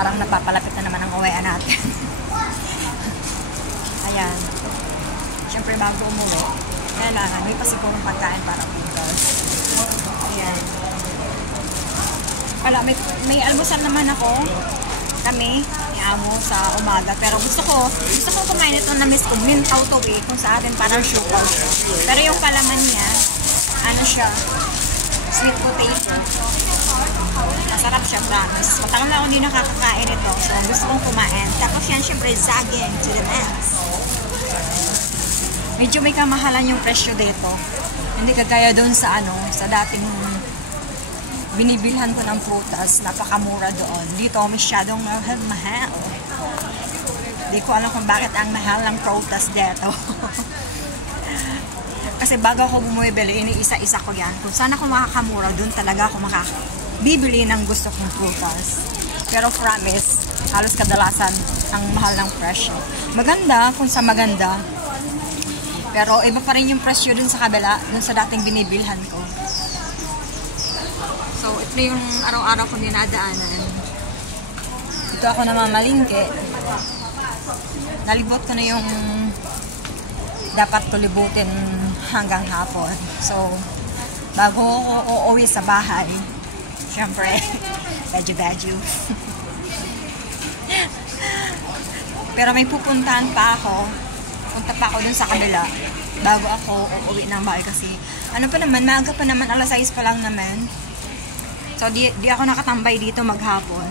parang napapalapit na naman ang uwian natin. Ayan. Siyempre bago umuwi, kailangan may pasigurong pagkain para bukas. Ayan. Wala, may almusal naman ako. Kami, ni Amo sa umaga. Pero gusto ko kumain ito na miss ko, mintaw to eh. Kung sa atin parang sugar. Pero yung palaman niya, ano siya, sweet potato. Masarap siya, promise. Matagal na ako hindi nakakakain ito. So, gusto kong kumain. Tapos yan, syempre, zagging to the max. Medyo may kamahalan yung presyo dito. Hindi kagaya doon sa ano, sa dating binibilhan ko ng prutas. Napakamura doon. Dito, masyadong mahal. Hindi ko alam kung bakit ang mahal ng prutas dito. Kasi bago ako bumibili, iniisa-isa ko yan. Kung saan ako makakamura, doon talaga ako bibili ng gusto kong prutas. Pero promise, halos kadalasan ang mahal ng presyo. Maganda kung sa maganda. Pero iba pa rin yung presyo dun sa kabila, dun sa dating binibilhan ko. So, ito yung araw-araw ko dinadaanan. Dito ako namamalingke. Nalibot ko na yung dapat tulibutin hanggang hapon. So, bago ako uuwi sa bahay, syempre, badyo-badyo. Pero may pupuntahan pa ako. Punta pa ako dun sa kabila bago ako uuwi ng bahay kasi ano pa naman, maaga pa naman, alas 6 pa lang naman. So, di ako nakatambay dito maghapon.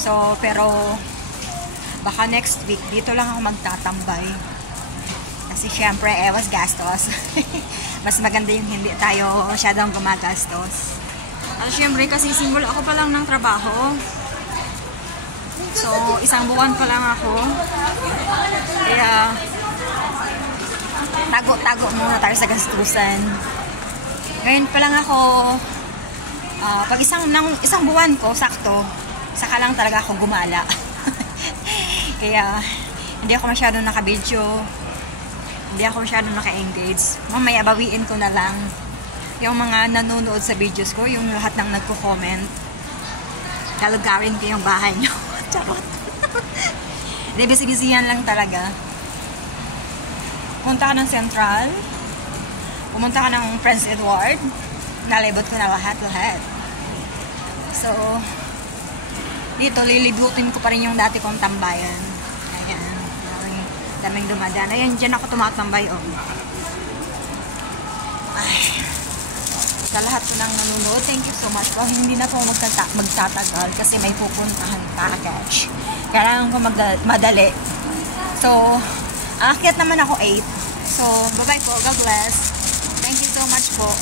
So, pero baka next week, dito lang ako magtatambay. Kasi syempre, ewas gastos. Mas maganda yung hindi tayo masyadong gumagastos. At syempre, kasi simula ako pa lang ng trabaho. So, isang buwan pa lang ako. Kaya, tago-tago muna tayo sa gastusan. Ngayon pa lang ako, pag isang buwan ko, sakto, saka lang talaga ako gumala. Kaya, hindi ako masyadong nakabidyo. Hindi ako masyadong naka-engage. Mamaya, bawiin ko na lang yung mga nanonood sa videos ko, yung lahat ng nagko-comment. Kalagarin ko yung bahay nyo. Charot. Hindi, busy-busyhan lang talaga. Pumunta ka ng Central. Pumunta ka ng Prince Edward. Nalibot ko na lahat-lahat. So, dito, lilibutin ko pa rin yung dati kong tambayan. Ayan. Daming dumadaan. Ayan, dyan ako tumatambay. Oh. Ay. Sa lahat po ng nanonood, thank you so much po. Hindi na po magtatagal kasi may pupuntahan package. Kailangan ko madali. So, aakyat naman ako 8. So, bye-bye po. God bless. Thank you so much po.